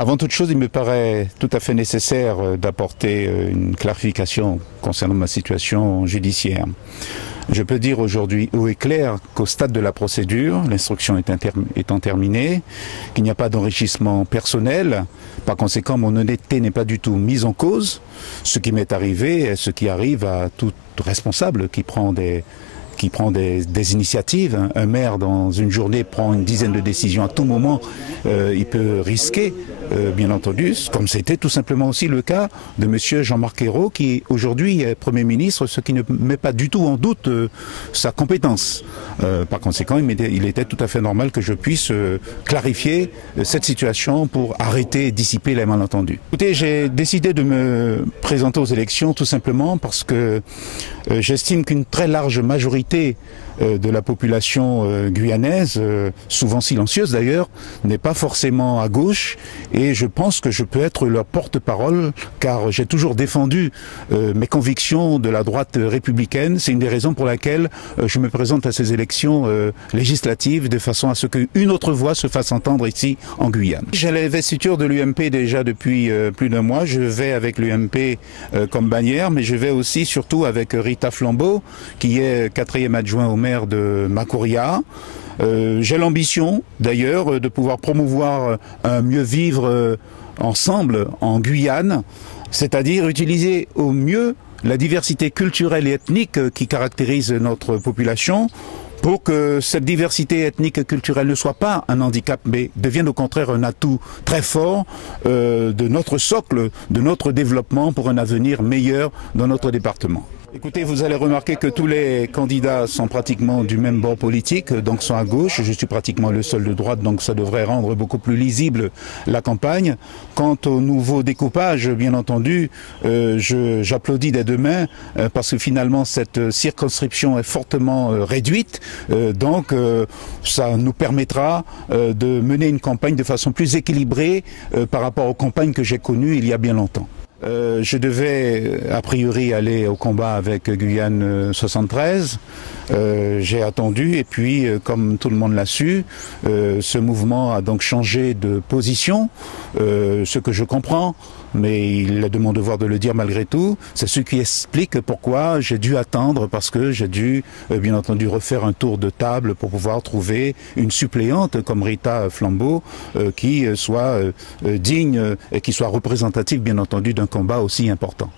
Avant toute chose, il me paraît tout à fait nécessaire d'apporter une clarification concernant ma situation judiciaire. Je peux dire aujourd'hui haut et clair qu'au stade de la procédure, l'instruction étant terminée, qu'il n'y a pas d'enrichissement personnel. Par conséquent, mon honnêteté n'est pas du tout mise en cause. Ce qui m'est arrivé est ce qui arrive à tout responsable qui prend des initiatives. Un maire, dans une journée, prend une dizaine de décisions à tout moment. Il peut risquer, bien entendu, comme c'était tout simplement aussi le cas de M. Jean-Marc Ayrault, qui aujourd'hui est Premier ministre, ce qui ne met pas du tout en doute sa compétence. Par conséquent, il était tout à fait normal que je puisse clarifier cette situation pour arrêter et dissiper les malentendus. Écoutez, j'ai décidé de me présenter aux élections tout simplement parce que j'estime qu'une très large majorité de la population guyanaise, souvent silencieuse d'ailleurs, n'est pas forcément à gauche, et je pense que je peux être leur porte-parole car j'ai toujours défendu mes convictions de la droite républicaine. C'est une des raisons pour laquelle je me présente à ces élections législatives de façon à ce qu'une autre voix se fasse entendre ici en Guyane. J'ai l'investiture de l'UMP déjà depuis plus d'un mois. Je vais avec l'UMP comme bannière, mais je vais aussi surtout avec Rita Flambeau, qui est 4e adjoint au maire de Macouria. J'ai l'ambition d'ailleurs de pouvoir promouvoir un mieux vivre ensemble en Guyane, c'est-à-dire utiliser au mieux la diversité culturelle et ethnique qui caractérise notre population pour que cette diversité ethnique et culturelle ne soit pas un handicap, mais devienne au contraire un atout très fort de notre socle, de notre développement pour un avenir meilleur dans notre département. Écoutez, vous allez remarquer que tous les candidats sont pratiquement du même bord politique, donc sont à gauche. Je suis pratiquement le seul de droite, donc ça devrait rendre beaucoup plus lisible la campagne. Quant au nouveau découpage, bien entendu, j'applaudis dès demain parce que finalement cette circonscription est fortement réduite. Donc ça nous permettra de mener une campagne de façon plus équilibrée par rapport aux campagnes que j'ai connues il y a bien longtemps. Je devais a priori aller au combat avec Guyane 73. J'ai attendu et puis, comme tout le monde l'a su, ce mouvement a donc changé de position, ce que je comprends, mais il est de mon devoir de le dire malgré tout. C'est ce qui explique pourquoi j'ai dû attendre, parce que j'ai dû, bien entendu, refaire un tour de table pour pouvoir trouver une suppléante comme Rita Flambeau qui soit digne et qui soit représentative, bien entendu, d'un combat aussi important.